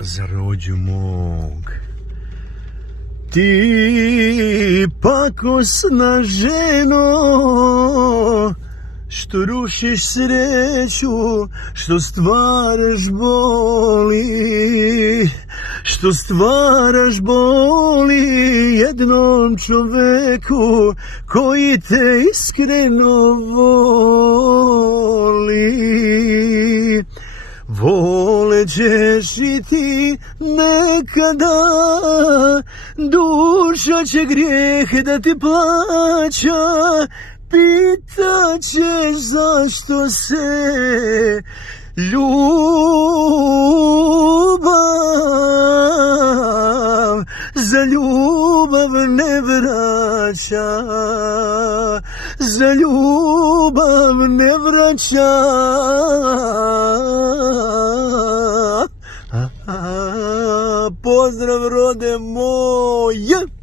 za rođu mog. Ti pakosna ženo, što rušiš sreću, što stvaraš boli, što stvaraš boli jednom čoveku koji te iskreno voli. Volećeš i ti nekada, duša će grijeh da ti plaća, pitaćeš zašto se ljubav za ljubav ne vraća, za ljubav ne vraća. Pozdrav rode moje!